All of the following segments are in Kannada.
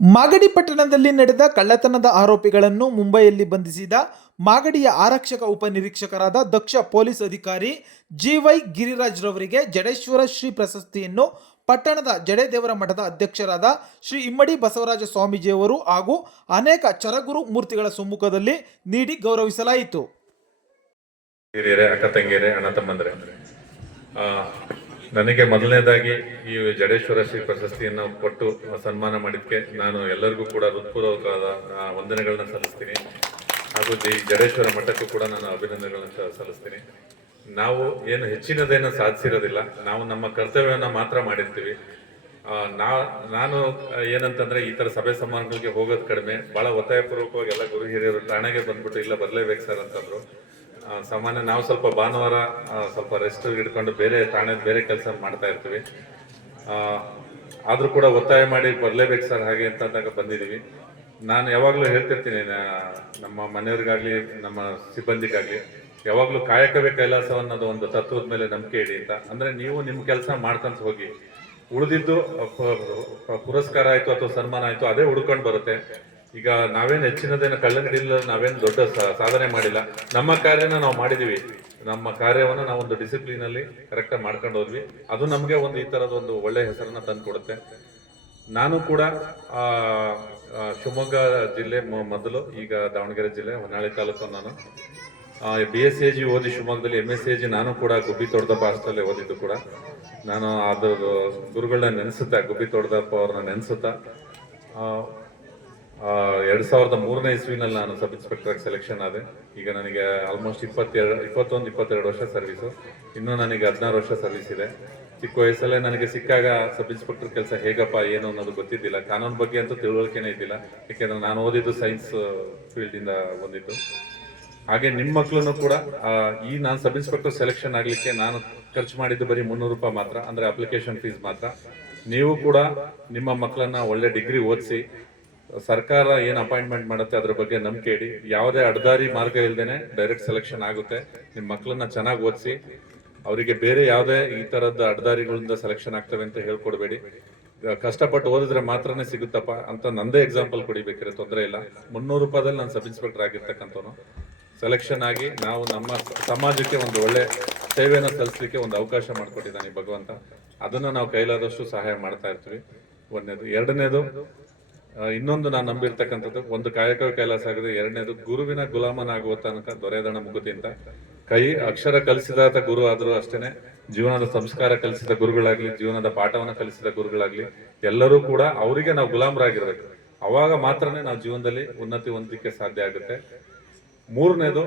ಮಾಗಡಿ ಪಟ್ಟಣದಲ್ಲಿ ನಡೆದ ಕಳ್ಳತನದ ಆರೋಪಿಗಳನ್ನು ಮುಂಬೈಯಲ್ಲಿ ಬಂಧಿಸಿದ ಮಾಗಡಿಯ ಆರಕ್ಷಕ ಉಪನಿರೀಕ್ಷಕರಾದ ದಕ್ಷ ಪೊಲೀಸ್ ಅಧಿಕಾರಿ ಜಿವೈ ಗಿರಿರಾಜ್ ರವರಿಗೆ ಜಡೇಶ್ವರ ಶ್ರೀ ಪ್ರಶಸ್ತಿಯನ್ನು ಪಟ್ಟಣದ ಜಡೇದೇವರ ಮಠದ ಅಧ್ಯಕ್ಷರಾದ ಶ್ರೀ ಇಮ್ಮಡಿ ಬಸವರಾಜ ಸ್ವಾಮೀಜಿಯವರು ಹಾಗೂ ಅನೇಕ ಚರಗುರು ಮೂರ್ತಿಗಳ ಸಮ್ಮುಖದಲ್ಲಿ ನೀಡಿ ಗೌರವಿಸಲಾಯಿತು. ನನಗೆ ಮೊದಲನೇದಾಗಿ ಈ ಜಡೇಶ್ವರ ಶ್ರೀ ಪ್ರಶಸ್ತಿಯನ್ನು ಕೊಟ್ಟು ಸನ್ಮಾನ ಮಾಡಿದ್ದಕ್ಕೆ ನಾನು ಎಲ್ಲರಿಗೂ ಕೂಡ ಹೃತ್ಪೂರ್ವಕವಾದ ವಂದನೆಗಳನ್ನ ಸಲ್ಲಿಸ್ತೀನಿ. ಹಾಗೂ ಈ ಜಡೇಶ್ವರ ಮಠಕ್ಕೂ ಕೂಡ ನಾನು ಅಭಿನಂದನೆಗಳನ್ನ ಸಲ್ಲಿಸ್ತೀನಿ. ನಾವು ಏನು ಹೆಚ್ಚಿನದೇನು ಸಾಧಿಸಿರೋದಿಲ್ಲ. ನಾವು ನಮ್ಮ ಕರ್ತವ್ಯವನ್ನು ಮಾತ್ರ ಮಾಡಿರ್ತೀವಿ. ನಾ, ನಾನು ಏನಂತಂದ್ರೆ ಈ ಥರ ಸಭೆ ಸಮಾರಂಭಗಳಿಗೆ ಹೋಗೋದು ಕಡಿಮೆ. ಬಹಳ ಒತ್ತಾಯಪೂರ್ವಕವಾಗಿ ಎಲ್ಲ ಗುರು ಹಿರಿಯರು ಠಾಣೆಗೆ ಬಂದ್ಬಿಟ್ಟು, ಇಲ್ಲ, ಬರ್ಲೇಬೇಕು ಸರ್ ಅಂತಂದ್ರು. ಸಾಮಾನ್ಯ ನಾವು ಸ್ವಲ್ಪ ಭಾನುವಾರ ಸ್ವಲ್ಪ ರೆಸ್ಟ್ ಹಿಡ್ಕೊಂಡು ಬೇರೆ ಠಾಣೆ, ಬೇರೆ ಕೆಲಸ ಮಾಡ್ತಾ ಇರ್ತೀವಿ. ಆದರೂ ಕೂಡ ಒತ್ತಾಯ ಮಾಡಿ ಬರಲೇಬೇಕು ಸರ್, ಹಾಗೆ ಅಂತ ಅಂದಾಗ ಬಂದಿದ್ದೀವಿ ನಾನು ಯಾವಾಗಲೂ ಹೇಳ್ತಿರ್ತೀನಿ ನಮ್ಮ ಮನೆಯವ್ರಿಗಾಗಲಿ, ನಮ್ಮ ಸಿಬ್ಬಂದಿಗಾಗಲಿ, ಯಾವಾಗಲೂ ಕಾಯಕವೇ ಕೈಲಾಸ ಅನ್ನೋದು ಒಂದು ತತ್ವದ ಮೇಲೆ ನಂಬಿಕೆ ಇಡಿ ಅಂತ. ಅಂದರೆ ನೀವು ನಿಮ್ಮ ಕೆಲಸ ಮಾಡ್ಕೊಂತ ಹೋಗಿ, ಉಳಿದಿದ್ದು ಪುರಸ್ಕಾರ ಆಯಿತು ಅಥವಾ ಸನ್ಮಾನ ಆಯಿತು, ಅದೇ ಹುಡ್ಕೊಂಡು ಬರುತ್ತೆ. ಈಗ ನಾವೇನು ಹೆಚ್ಚಿನದೇನು ಕಳ್ಳಂಗಡಿಲ್ಲ, ನಾವೇನು ದೊಡ್ಡ ಸಾಧನೆ ಮಾಡಿಲ್ಲ. ನಮ್ಮ ಕಾರ್ಯನ ನಾವು ಮಾಡಿದೀವಿ. ನಮ್ಮ ಕಾರ್ಯವನ್ನು ನಾವು ಒಂದು ಡಿಸಿಪ್ಲಿನ್ ಅಲ್ಲಿ ಕರೆಕ್ಟ್ ಆಗಿ ಮಾಡ್ಕೊಂಡು ಹೋದ್ವಿ. ಅದು ನಮಗೆ ಒಂದು ಈ ತರದ ಒಂದು ಒಳ್ಳೆ ಹೆಸರನ್ನ ತಂದು ಕೊಡುತ್ತೆ. ನಾನು ಕೂಡ ಶಿವಮೊಗ್ಗ ಜಿಲ್ಲೆ ಮೊದಲು, ಈಗ ದಾವಣಗೆರೆ ಜಿಲ್ಲೆ, ಹೊನ್ನಾಳಿ ತಾಲೂಕು ನಾನು. ಬಿ ಎಸ್ ಎ ಜಿ ಓದಿ ಶಿವಮೊಗ್ಗದಲ್ಲಿ ಎಂ ಎಸ್ ಎ ಜಿ ನಾನು ಕೂಡ ಗುಬ್ಬಿ ತೋಟದಪ್ಪ ಹಾಸ್ಟೆಲ್ ಓದಿದ್ದು ಕೂಡ. ನಾನು ಅದ್ರ ಗುರುಗಳನ್ನ ನೆನೆಸುತ್ತಾ, ಗುಬ್ಬಿ ತೋಟದಪ್ಪ ಅವ್ರನ್ನ ನೆನೆಸುತ್ತಾ ಎರಡ್ ಸಾವಿರದ ಮೂರನೇ ಇಸ್ವಿನಲ್ಲಿ ನಾನು ಸಬ್ ಇನ್ಸ್ಪೆಕ್ಟರ್ ಸೆಲೆಕ್ಷನ್ ಆದೆ. ಈಗ ನನಗೆ ಆಲ್ಮೋಸ್ಟ್ ಇಪ್ಪತ್ತೆರಡು, ಇಪ್ಪತ್ತೊಂದು, ಇಪ್ಪತ್ತೆರಡು ವರ್ಷ ಸರ್ವಿಸು ಇನ್ನೂ ನನಗೆ ಹದಿನಾರು ವರ್ಷ ಸರ್ವಿಸ್ ಇದೆ. ಚಿಕ್ಕ ವಯಸ್ಸಲ್ಲೇ ನನಗೆ ಸಿಕ್ಕಾಗ ಸಬ್ ಇನ್ಸ್ಪೆಕ್ಟರ್ ಕೆಲಸ ಹೇಗಪ್ಪ, ಏನು ಅನ್ನೋದು ಗೊತ್ತಿದ್ದಿಲ್ಲ. ಕಾನೂನು ಬಗ್ಗೆ ಅಂತೂ ತಿಳುವಳಿಕೆನೇ ಇದ್ದಿಲ್ಲ. ಯಾಕೆಂದ್ರೆ ನಾನು ಓದಿದ್ದು ಸೈನ್ಸ್ ಫೀಲ್ಡ್ ಇಂದ ಬಂದಿದ್ದು. ಹಾಗೆ ನಿಮ್ಮ ಮಕ್ಕಳನ್ನು ಕೂಡ ಈ ನಾನು ಸಬ್ ಇನ್ಸ್ಪೆಕ್ಟರ್ ಸೆಲೆಕ್ಷನ್ ಆಗಲಿಕ್ಕೆ ನಾನು ಖರ್ಚು ಮಾಡಿದ್ದು ಬರೀ ಮುನ್ನೂರು ರೂಪಾಯಿ ಮಾತ್ರ. ಅಂದ್ರೆ ಅಪ್ಲಿಕೇಶನ್ ಫೀಸ್ ಮಾತ್ರ. ನೀವು ಕೂಡ ನಿಮ್ಮ ಮಕ್ಕಳನ್ನ ಒಳ್ಳೆ ಡಿಗ್ರಿ ಓದಿಸಿ ಸರ್ಕಾರ ಏನ್ ಅಪಾಯಿಂಟ್ಮೆಂಟ್ ಮಾಡುತ್ತೆ ಅದ್ರ ಬಗ್ಗೆ ನಂಬಿಕೆ ಇಡಿ. ಯಾವುದೇ ಅಡ್ದಾರಿ ಮಾರ್ಗ ಇಲ್ಲದೇನೆ ಡೈರೆಕ್ಟ್ ಸೆಲೆಕ್ಷನ್ ಆಗುತ್ತೆ. ನಿಮ್ಮ ಮಕ್ಕಳನ್ನ ಚೆನ್ನಾಗಿ ಓದಿಸಿ. ಅವರಿಗೆ ಬೇರೆ ಯಾವುದೇ ಈ ತರದ ಅಡ್ದಾರಿಗಳಿಂದ ಸೆಲೆಕ್ಷನ್ ಆಗ್ತವೆ ಅಂತ ಹೇಳ್ಕೊಡ್ಬೇಡಿ. ಕಷ್ಟಪಟ್ಟು ಓದಿದ್ರೆ ಮಾತ್ರನೇ ಸಿಗುತ್ತಪ್ಪ ಅಂತ ನಂದೇ ಎಕ್ಸಾಂಪಲ್ ಕೊಡಿಬೇಕಿರ ತೊಂದರೆ ಇಲ್ಲ. ಮುನ್ನೂರು ರೂಪಾಯಿದಲ್ಲಿ ನಾನು ಸಬ್ ಇನ್ಸ್ಪೆಕ್ಟರ್ ಆಗಿರ್ತಕ್ಕಂಥವ್ನು. ಸೆಲೆಕ್ಷನ್ ಆಗಿ ನಾವು ನಮ್ಮ ಸಮಾಜಕ್ಕೆ ಒಂದು ಒಳ್ಳೆ ಸೇವೆಯನ್ನು ಸಲ್ಲಿಸಲಿಕ್ಕೆ ಒಂದು ಅವಕಾಶ ಮಾಡಿಕೊಟ್ಟಿದ್ದಾನೆ ಭಗವಂತ. ಅದನ್ನು ನಾವು ಕೈಲಾದಷ್ಟು ಸಹಾಯ ಮಾಡ್ತಾ ಇರ್ತೀವಿ. ಒಂದನೇದು. ಎರಡನೇದು ಇನ್ನೊಂದು ನಾನು ನಂಬಿರ್ತಕ್ಕಂಥದ್ದು, ಒಂದು ಕಾಯಕ ಕೈಲಾಸ ಆಗಿದೆ. ಎರಡನೇದು, ಗುರುವಿನ ಗುಲಾಮನಾಗುವ ತನಕ ದೊರೆದಣ ಮುಗುತಿ ಅಂತ ಕೈ, ಅಕ್ಷರ ಕಲಿಸಿದಾತ ಗುರು ಆದರೂ ಅಷ್ಟೇನೆ, ಜೀವನದ ಸಂಸ್ಕಾರ ಕಲಿಸಿದ ಗುರುಗಳಾಗ್ಲಿ, ಜೀವನದ ಪಾಠವನ್ನು ಕಲಿಸಿದ ಗುರುಗಳಾಗ್ಲಿ, ಎಲ್ಲರೂ ಕೂಡ ಅವರಿಗೆ ನಾವು ಗುಲಾಮರಾಗಿರ್ಬೇಕು. ಅವಾಗ ಮಾತ್ರನೇ ನಾವು ಜೀವನದಲ್ಲಿ ಉನ್ನತಿ ಹೊಂದಲಿಕ್ಕೆ ಸಾಧ್ಯ ಆಗುತ್ತೆ. ಮೂರನೇದು,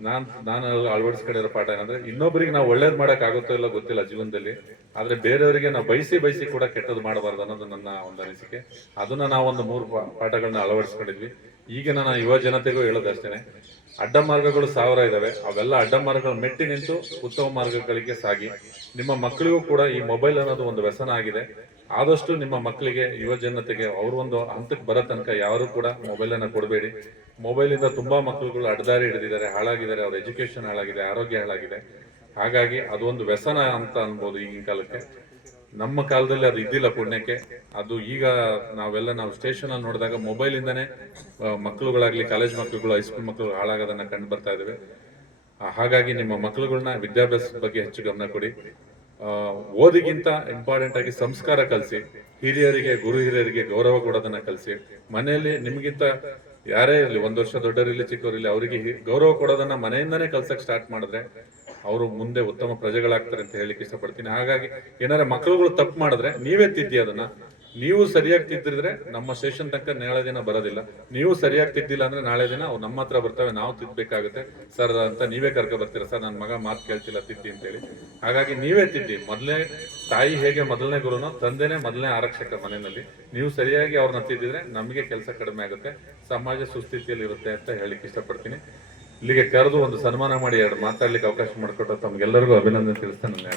ನಾನ್ ನಾನು ಅಳವಡಿಸ್ಕೊಂಡಿರೋ ಪಾಠ ಏನಂದ್ರೆ ಇನ್ನೊಬ್ಬರಿಗೆ ನಾವು ಒಳ್ಳೇದ್ ಮಾಡಕ್ ಆಗುತ್ತೋ ಇಲ್ಲ ಗೊತ್ತಿಲ್ಲ ಜೀವನದಲ್ಲಿ, ಆದ್ರೆ ಬೇರೆಯವರಿಗೆ ನಾವು ಬಯಸಿ ಬಯಸಿ ಕೂಡ ಕೆಟ್ಟದ್ದು ಮಾಡಬಾರ್ದು ಅನ್ನೋದು ನನ್ನ ಒಂದು ಅನಿಸಿಕೆ. ಅದನ್ನ ನಾವೊಂದು ಮೂರು ಪಾಠಗಳನ್ನ ಅಳವಡಿಸ್ಕೊಂಡಿದ್ವಿ. ಈಗಿನ ನಾನು ಯುವ ಜನತೆಗೂ ಹೇಳೋದಷ್ಟೇನೆ ಅಡ್ಡ ಮಾರ್ಗಗಳು ಸಾವಿರ ಇದಾವೆ. ಅವೆಲ್ಲ ಅಡ್ಡ ಮಾರ್ಗಗಳು ಮೆಟ್ಟಿ ನಿಂತು ಉತ್ತಮ ಮಾರ್ಗಗಳಿಗೆ ಸಾಗಿ. ನಿಮ್ಮ ಮಕ್ಕಳಿಗೂ ಕೂಡ ಈ ಮೊಬೈಲ್ ಅನ್ನೋದು ಒಂದು ವ್ಯಸನ ಆಗಿದೆ. ಆದಷ್ಟು ನಿಮ್ಮ ಮಕ್ಕಳಿಗೆ, ಯುವ ಜನತೆಗೆ ಅವ್ರ ಒಂದು ಹಂತಕ್ಕೆ ಬರೋ ತನಕ ಯಾರು ಕೂಡ ಮೊಬೈಲ್ ಅನ್ನ ಕೊಡಬೇಡಿ. ಮೊಬೈಲ್ ಇಂದ ತುಂಬಾ ಮಕ್ಕಳುಗಳು ಅಡ್ಡದಾರಿ ಹಿಡಿದಿದ್ದಾರೆ, ಹಾಳಾಗಿದ್ದಾರೆ. ಅವ್ರ ಎಜುಕೇಶನ್ ಹಾಳಾಗಿದೆ, ಆರೋಗ್ಯ ಹಾಳಾಗಿದೆ. ಹಾಗಾಗಿ ಅದೊಂದು ವ್ಯಸನ ಅಂತ ಅನ್ಬೋದು ಈಗಿನ ಕಾಲಕ್ಕೆ. ನಮ್ಮ ಕಾಲದಲ್ಲಿ ಅದು ಇದ್ದಿಲ್ಲ ಪುಣ್ಯಕ್ಕೆ. ಅದು ಈಗ ನಾವೆಲ್ಲ ನಾವು ಸ್ಟೇಷನ್ ಅಲ್ಲಿ ನೋಡಿದಾಗ ಮೊಬೈಲ್ ಇಂದಾನೆ ಮಕ್ಕಳುಗಳಾಗ್ಲಿ ಕಾಲೇಜ್ ಮಕ್ಕಳುಗಳು ಹೈಸ್ಕೂಲ್ ಮಕ್ಕಳು ಹಾಳಾಗೋದನ್ನ ಕಂಡು ಬರ್ತಾ ಇದಾವೆ. ಹಾಗಾಗಿ ನಿಮ್ಮ ಮಕ್ಕಳುಗಳನ್ನ ವಿದ್ಯಾಭ್ಯಾಸದ ಬಗ್ಗೆ ಹೆಚ್ಚು ಗಮನ ಕೊಡಿ. ಓದಿಗಿಂತ ಇಂಪಾರ್ಟೆಂಟ್ ಆಗಿ ಸಂಸ್ಕಾರ ಕಲಿಸಿ, ಹಿರಿಯರಿಗೆ, ಗುರು ಹಿರಿಯರಿಗೆ ಗೌರವ ಕೊಡೋದನ್ನ ಕಲಿಸಿ, ಮನೆಯಲ್ಲಿ ನಿಮ್ಗಿಂತ ಯಾರೇ ಇರಲಿ, ಒಂದು ವರ್ಷ ದೊಡ್ಡವರಿರ್ಲಿ ಚಿಕ್ಕವರಿರಲಿ ಅವರಿಗೆ ಗೌರವ ಕೊಡೋದನ್ನ ಮನೆಯಿಂದನೇ ಕಲ್ಸಕ್ ಸ್ಟಾರ್ಟ್ ಮಾಡಿದ್ರೆ ಅವರು ಮುಂದೆ ಉತ್ತಮ ಪ್ರಜೆಗಳಾಗ್ತಾರೆ ಅಂತ ಹೇಳಿಕ್ಕೆ ಇಷ್ಟಪಡ್ತೀನಿ. ಹಾಗಾಗಿ ಏನಾರ ಮಕ್ಕಳುಗಳು ತಪ್ಪು ಮಾಡಿದ್ರೆ ನೀವೇ ತಿದ್ದಿ ಅದನ್ನ. ನೀವು ಸರಿಯಾಗಿ ತಿದ್ದಿದ್ರೆ ನಮ್ಮ ಸ್ಟೇಷನ್ ತನಕ ನಾಳೆ ದಿನ ಬರೋದಿಲ್ಲ. ನೀವು ಸರಿಯಾಗಿ ತಿದ್ದಿಲ್ಲ ಅಂದ್ರೆ ನಾಳೆ ದಿನ ಅವ್ರು ನಮ್ಮ ಹತ್ರ ಬರ್ತವೆ ನಾವು ತಿದ್ದಬೇಕಾಗುತ್ತೆ ಸರ್ ಅಂತ ನೀವೇ ಕರ್ಕೊ ಬರ್ತೀರಾ? ಸರ್ ನನ್ನ ಮಗ ಮಾತು ಕೇಳ್ತಿಲ್ಲ, ತಿದ್ದಿ ಅಂತ ಹೇಳಿ. ಹಾಗಾಗಿ ನೀವೇ ತಿದ್ದಿ. ಮೊದಲನೇ ತಾಯಿ ಹೇಗೆ ಮೊದಲನೇ ಗುರುನೋ, ತಂದೆನೇ ಮೊದಲನೇ ಆರಕ್ಷಕ ಮನೆಯಲ್ಲಿ. ನೀವು ಸರಿಯಾಗಿ ಅವ್ರನ್ನ ತಿದ್ದಿದ್ರೆ ನಮಗೆ ಕೆಲಸ ಕಡಿಮೆ ಆಗುತ್ತೆ, ಸಮಾಜ ಸುಸ್ಥಿತಿಯಲ್ಲಿ ಇರುತ್ತೆ ಅಂತ ಹೇಳಿಕ್ಕೆ ಇಷ್ಟಪಡ್ತೀನಿ. ಇಲ್ಲಿಗೆ ಕರೆದು ಒಂದು ಸನ್ಮಾನ ಮಾಡಿ ಎರಡು ಮಾತಾಡ್ಲಿಕ್ಕೆ ಅವಕಾಶ ಮಾಡಿಕೊಟ್ಟು ತಮ್ಗೆಲ್ಲರಿಗೂ ಅಭಿನಂದನೆ ತಿಳಿಸ್ತೇನೆ